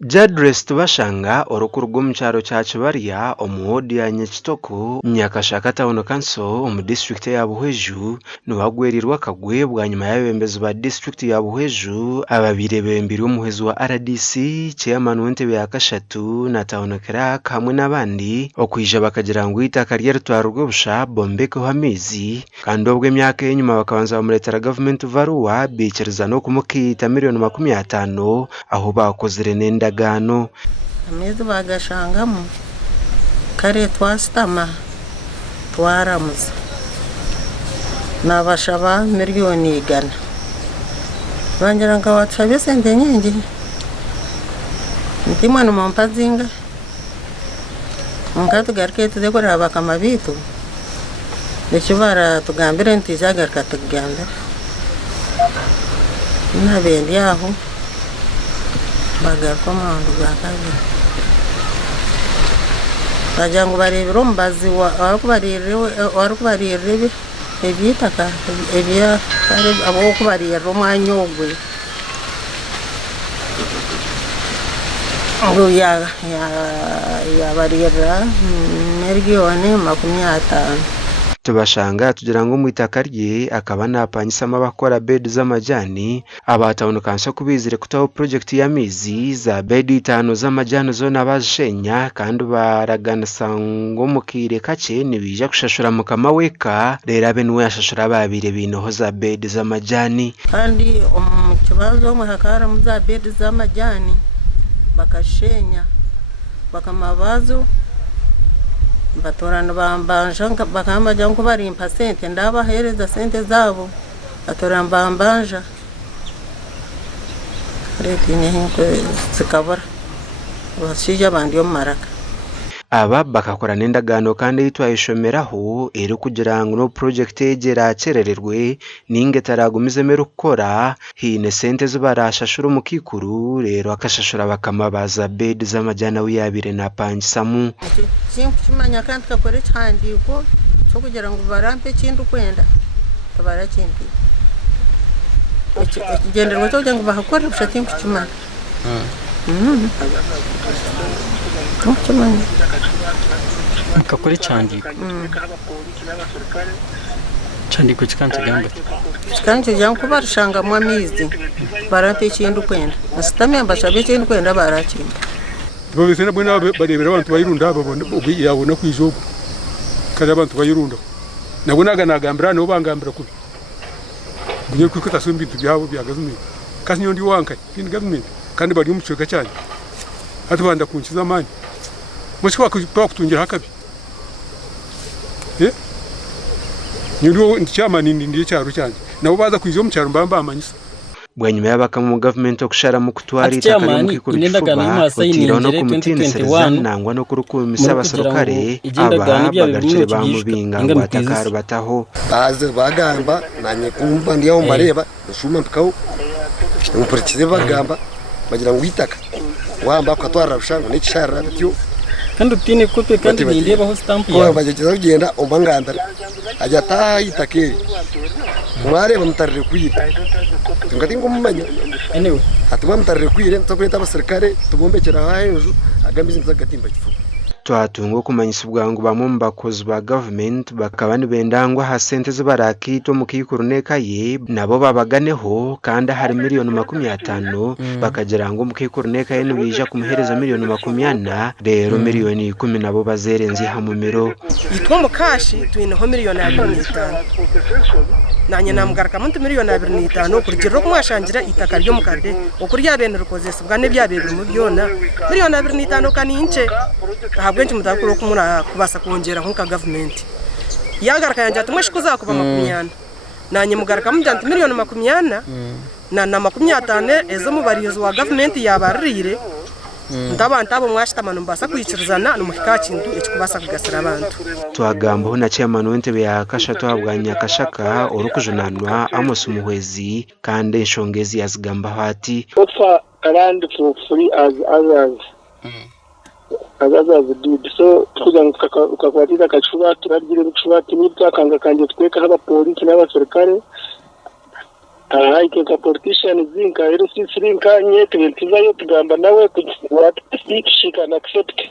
Jadres tubashanga orukuru rw'omukyaro kya Kibarya omuwodi ya Nyakitoko Nyakashaka Town Council omu district ya Buhweju niwagwerirwa akagwe bwa nyuma y'abembezi ba district ya Buhweju ababire bembiri omuhwezi wa RDC chairman w'entebe ya Kashatu na Town Clerk hamwe n'abandi okwija bakagira ngu itaka ry'erutwaro rw'obusha bombekeho amaizi kandi obwo emyaka y'enyuma bakabanza bamuletera government varuwa bikiriza n'okumukiita $50,000 aho bakozire n'endagano. Amezi bagashangamo kare twasitama twaramuza nabashaba $1,000,000 bangira ngo watshabe sente nyingi ntimwe no mpazinga ngatu garke tudekora bakama bitu nekibara tugambire ntijaga katuganda nabendi aho bagarko mandu gakazi bajangu barebera ombazi warukubarire ebyitaka ebya abo kubarira omwanya ogwe ngo ya barira $1,50,000 tubashanga tugira ngo mu itaka rye akaba napanyisamo abakora bed z'amajani Town Council kubizire kutaho project y'amizi za bed 5 z'amajani zo nabashenya kandi baragana sango mukire kace nibija kushashura mukama weka rero abenwe yashashura babire binoho za bed z'amajani kandi kibazo mu hakara mu za bed z'amajani bakashenya bakamabazo batorana bambanja bakamaja ngo bari impasente ndabahereza sente zabo batorana bambanja reti n'inko zikabara bashije abandi yo maraka aba bakakora n'endagano kandi yitwayishomeraho eri kugira ngo no project egera acerererwe ninge taragumizemera ukora hine sente zibarashashura umukikuru rero akashashura bakamabaza bed z'amajana wiyabire na pangisamu kimanya kandi kakore cyandiko cyo kugira ngo barampe kindu kwenda tabara kindi igenderwa cyo kugira ngo bahakore ushati kimanya kakore cyandiko cyandiko kikanze gamba kikanze jangu barushanga mu amizi barate kindu kwenda asitamye bashabe kindu kwenda barakinda babisena bwana barebera abantu bayirunda babona yabona kwijogo kandi abantu bayirunda nabonaga nagambira no bangambira kubi ngiye kwikota sombi bintu byabo bya government kasi nyondi wanka in government kandi bari mu cyoga cyane atubanda kunkiza amani mushwa kutungira hakabi nyundo nticyamani ndiye cyaro cyane nabo baza kwizo mu cyaro mbamba amanyisa bwa nyuma y'abaka mu government okushara mu kutwari itaka mu kikuru kifuba utira no kumutinsereza nangwa no kurukumisa abasirikare aba bagarikire bamubinga ngo atakara bataho baze bagamba nanye kumva ndiyo mareba ushuma mpikaho umupurikize bagamba bagira ngo itaka wamba kwatwara rushanga n'ikishara bityo kandi utine kope kandi bindeba ho stamp ya bageza kugenda umbangambara ajya tayitakeri mwareba mutarire kwira ngati ngumumanya anyway atwa mutarire kwire ntakweta abasirikare tubombekera hahejo agambize mzagatimba kifuba twatungo kumanyisa bwangu bamwe mu bakozi ba government bakaba nibendangwa ha sente zibarakito mu kikuru nekaye nabo babaganeho kandi hari $50,000 bakagira ngo mu kikuru nekaye nibija kumuhereza $40,000 rero $10,000 nabo bazerenze hamumiro yitwa mu kashi twinaho $2,500 nanye namugaraka muntu $2,500 kurigero kumwashangira itaka ryo mukade okurya bene rukozesa bwane byabebiri mu byona $2,500 kanince bwenshi mutakuru kumura kubasa kongera nkuka government yagaraka yanje atumweshi kuzakuba 20 nanye mugaraka mujyanti $50,000 na 50 ezo mubarizo wa government yabarire ndabanta abo mwashitamana mbasa kwikirizana n'umuhika kintu ekikubasa kugasira abantu twagambo na chairman w'entebe ya Kashatu habwanya Kashaka orukujunanwa Amos Muhwezi kandi enshongezi yazigamba hati offer around for free as others did so ukakwatira kachuba turagire bichuba timita kanga kanje tweka haba polisi n'abasirikare itoka politician zinka ero sisirinka nye tubentizayo tugamba nawe kushikana accept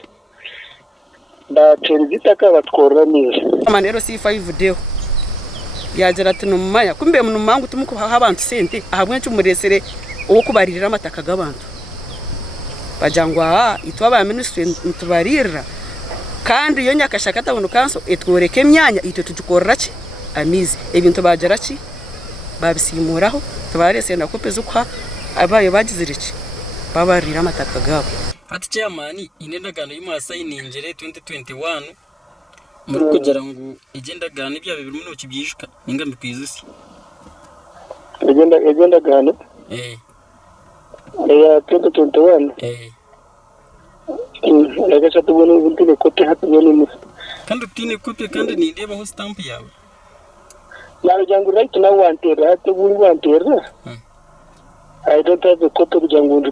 ba terizitaka batkorra neza amanero C5 deo yagira ati numaya kumbe munumangu tumukuha abantu sente ahamwe cyumuresere uwo kubaririra amataka gabantu bajangwa itwa ba ministry ntubarira kandi iyo nyakashaka tabuno kanso etworeke myanya ito tujukorra ki amizi ebintu bagira ki babisimuraho tubarese nakopeza ukwa abayo bagiziriki babarira amataka gabo ati chairman inendagano y'umusayiningere 2021 muri kugera ngo igendagano ibya 2000 no kibyishuka ningambi kwizisi igendagano ya 2021 Agacha tubone ubuntu kote hatubone mu kandi utine kote kandi ni ndeba ho stamp yawe Nalo jangu right now wantera hatubuni wantera I don't have a copy of jangu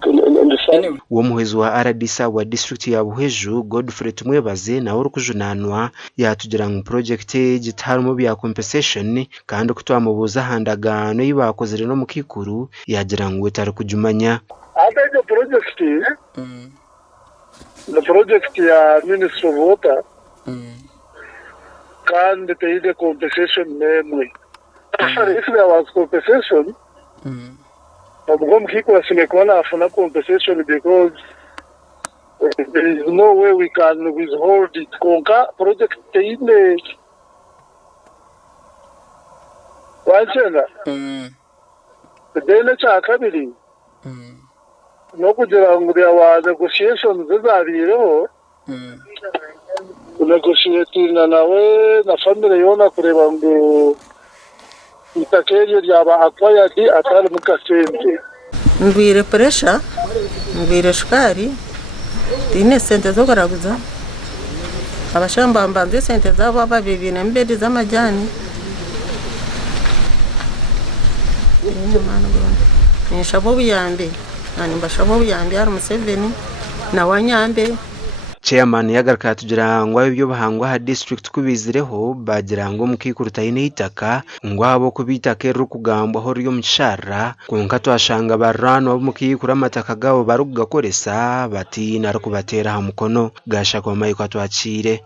understand uwo muhezi wa RDC wa district ya Buheju Godfrey Tumwebaze na uri kujunanwa yatugira ngo project gitarimo bya compensation kandi kutwamubuza handagano yibakozere no mukikuru yagira ngo itari kujumanya the project the project ya Ministry of Water can pay the compensation namely. If there was compensation, afuna compensation because there is no way we can withhold it. Konka project in the daily chakabili. No kugira ngo there was negotiations zazarireho negotiate nawe na family yona kureba ngo itakeje ryaba acquired atari mukasente mbwire pressure mbwire shukari dine sente zo garaguza abashamba mbanze sente zabo babibina mbedi z'amajyani ni shabo biyambe nani mbashabo biyambe ari Museveni na wanyambe Chairman yagaraka tugira ngo ibyo bahangwa ha district kubizireho bagira ngo mukikuruta ine itaka ngo abo kubitaka ero kugambwa ho ryo mshara kunka twashanga barano abo mukikura amataka gabo barugakoresa bati naro kubatera ha mukono gasha kwa mayiko atwacire